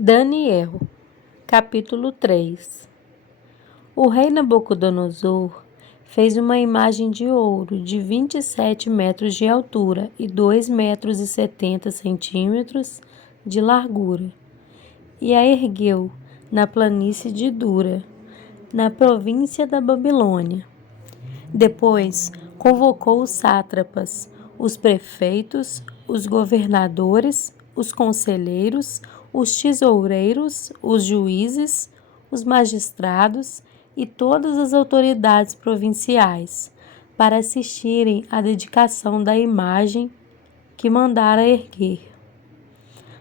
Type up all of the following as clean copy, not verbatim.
Daniel, capítulo 3. O rei Nabucodonosor fez uma imagem de ouro de 27 metros de altura e 2 metros e 70 centímetros de largura, e a ergueu na planície de Dura, na província da Babilônia. Depois convocou os sátrapas, os prefeitos, os governadores, os conselheiros, os tesoureiros, os juízes, os magistrados e todas as autoridades provinciais para assistirem à dedicação da imagem que mandara erguer.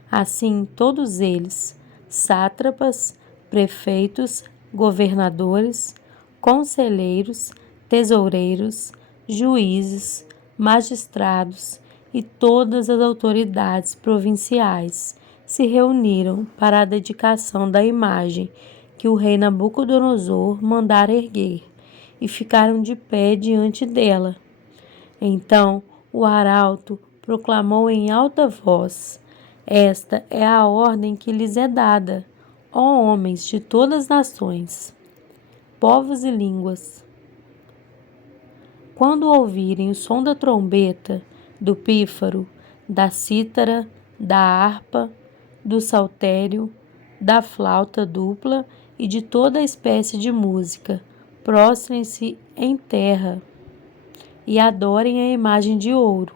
Assim, todos eles, sátrapas, prefeitos, governadores, conselheiros, tesoureiros, juízes, magistrados e todas as autoridades provinciais se reuniram para a dedicação da imagem que o rei Nabucodonosor mandara erguer e ficaram de pé diante dela. Então o arauto proclamou em alta voz: Esta é a ordem que lhes é dada, ó homens de todas as nações, povos e línguas. Quando ouvirem o som da trombeta, do pífaro, da cítara, da harpa, do saltério, da flauta dupla e de toda espécie de música, prostrem-se em terra e adorem a imagem de ouro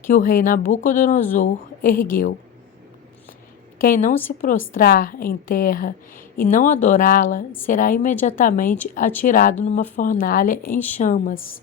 que o rei Nabucodonosor ergueu. Quem não se prostrar em terra e não adorá-la será imediatamente atirado numa fornalha em chamas.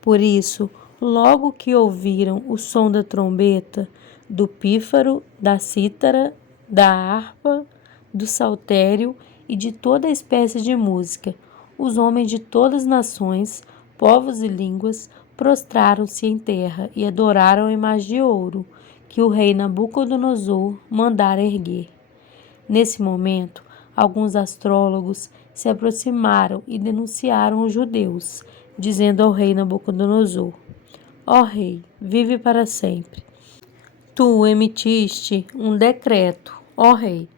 Por isso, logo que ouviram o som da trombeta, do pífaro, da cítara, da harpa, do saltério e de toda espécie de música, os homens de todas as nações, povos e línguas prostraram-se em terra e adoraram a imagem de ouro que o rei Nabucodonosor mandara erguer. Nesse momento, alguns astrólogos se aproximaram e denunciaram os judeus, dizendo ao rei Nabucodonosor: Ó rei, vive para sempre. Tu emitiste um decreto, ó rei,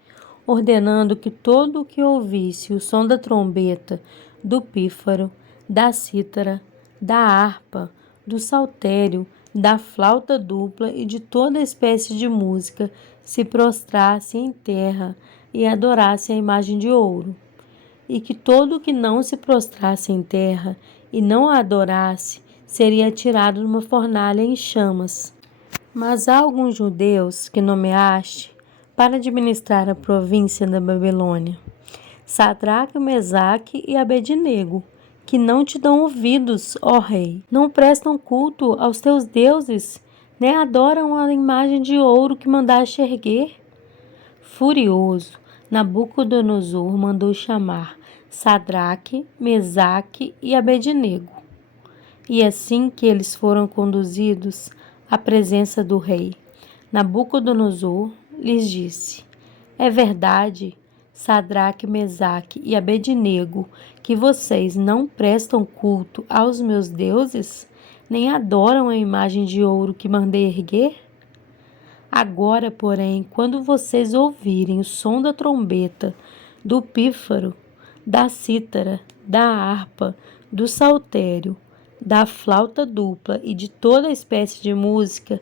ordenando que todo o que ouvisse o som da trombeta, do pífaro, da cítara, da harpa, do saltério, da flauta dupla e de toda espécie de música se prostrasse em terra e adorasse a imagem de ouro, e que todo o que não se prostrasse em terra e não a adorasse seria atirado numa fornalha em chamas. Mas há alguns judeus que nomeaste para administrar a província da Babilônia, Sadraque, Mesaque e Abednego, que não te dão ouvidos, ó rei. Não prestam culto aos teus deuses, nem adoram a imagem de ouro que mandaste erguer. Furioso, Nabucodonosor mandou chamar Sadraque, Mesaque e Abednego. E assim que eles foram conduzidos à presença do rei, Nabucodonosor lhes disse: É verdade, Sadraque, Mesaque e Abednego, que vocês não prestam culto aos meus deuses, nem adoram a imagem de ouro que mandei erguer? Agora, porém, quando vocês ouvirem o som da trombeta, do pífaro, da cítara, da harpa, do saltério, da flauta dupla e de toda espécie de música,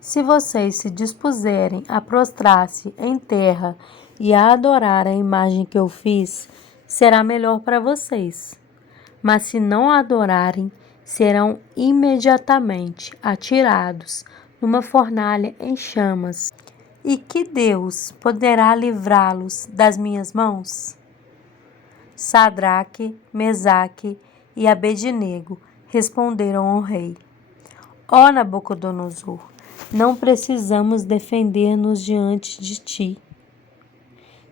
se vocês se dispuserem a prostrar-se em terra e a adorar a imagem que eu fiz, será melhor para vocês. Mas se não a adorarem, serão imediatamente atirados numa fornalha em chamas. E que Deus poderá livrá-los das minhas mãos? Sadraque, Mesaque e Abednego responderam ao rei: Ó Nabucodonosor, não precisamos defender-nos diante de ti.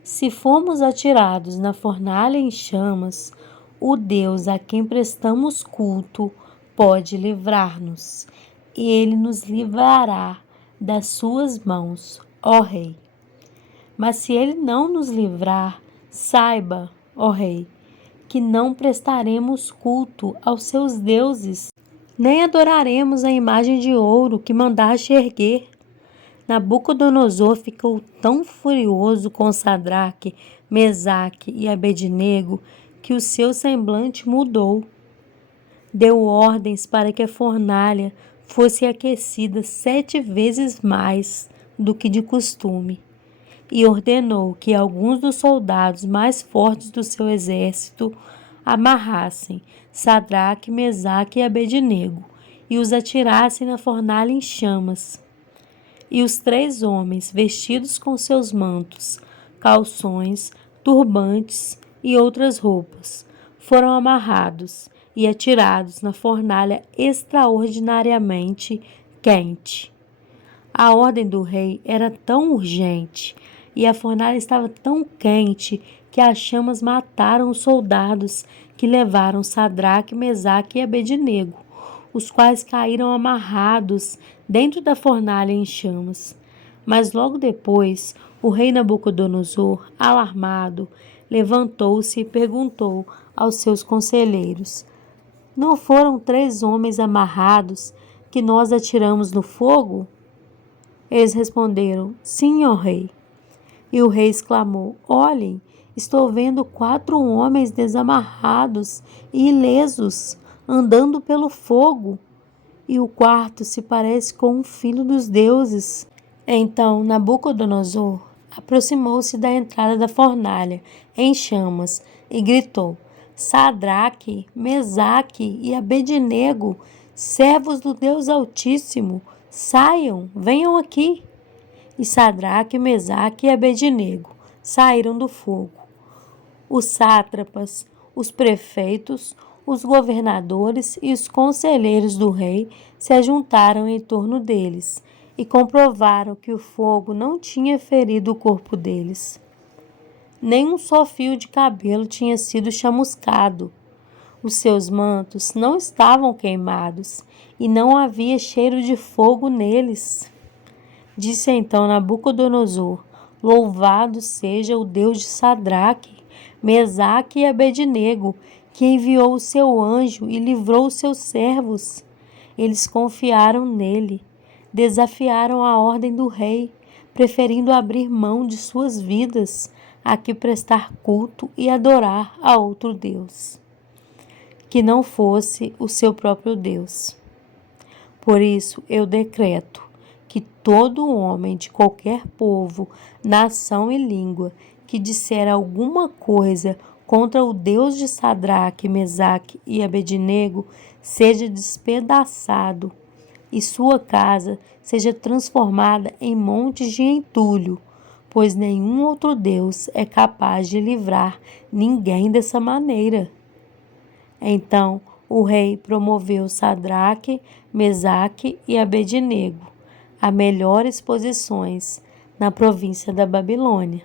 Se formos atirados na fornalha em chamas, o Deus a quem prestamos culto pode livrar-nos, e ele nos livrará das suas mãos, ó rei. Mas se ele não nos livrar, saiba, ó rei, que não prestaremos culto aos seus deuses, nem adoraremos a imagem de ouro que mandaste erguer. Nabucodonosor ficou tão furioso com Sadraque, Mesaque e Abednego que o seu semblante mudou. Deu ordens para que a fornalha fosse aquecida 7 vezes mais do que de costume, e ordenou que alguns dos soldados mais fortes do seu exército amarrassem Sadraque, Mesaque e Abednego e os atirassem na fornalha em chamas. E os 3 homens, vestidos com seus mantos, calções, turbantes e outras roupas, foram amarrados e atirados na fornalha extraordinariamente quente. A ordem do rei era tão urgente e a fornalha estava tão quente que as chamas mataram os soldados que levaram Sadraque, Mesaque e Abednego, os quais caíram amarrados dentro da fornalha em chamas. Mas logo depois, o rei Nabucodonosor, alarmado, levantou-se e perguntou aos seus conselheiros: Não foram 3 homens amarrados que nós atiramos no fogo? Eles responderam: Sim, ó rei. E o rei exclamou: Olhem, estou vendo 4 homens desamarrados e ilesos, andando pelo fogo, e o quarto se parece com um filho dos deuses. Então Nabucodonosor aproximou-se da entrada da fornalha, em chamas, e gritou: Sadraque, Mesaque e Abednego, servos do Deus Altíssimo, saiam, venham aqui. E Sadraque, Mesaque e Abednego saíram do fogo. Os sátrapas, os prefeitos, os governadores e os conselheiros do rei se ajuntaram em torno deles e comprovaram que o fogo não tinha ferido o corpo deles. Nem um só fio de cabelo tinha sido chamuscado. Os seus mantos não estavam queimados e não havia cheiro de fogo neles. Disse então Nabucodonosor: Louvado seja o Deus de Sadraque, Mesaque e Abednego, que enviou o seu anjo e livrou os seus servos. Eles confiaram nele, desafiaram a ordem do rei, preferindo abrir mão de suas vidas a que prestar culto e adorar a outro Deus, que não fosse o seu próprio Deus. Por isso eu decreto que todo homem de qualquer povo, nação e língua que disser alguma coisa contra o Deus de Sadraque, Mesaque e Abednego seja despedaçado e sua casa seja transformada em montes de entulho, pois nenhum outro Deus é capaz de livrar ninguém dessa maneira. Então o rei promoveu Sadraque, Mesaque e Abednego a melhores posições na província da Babilônia.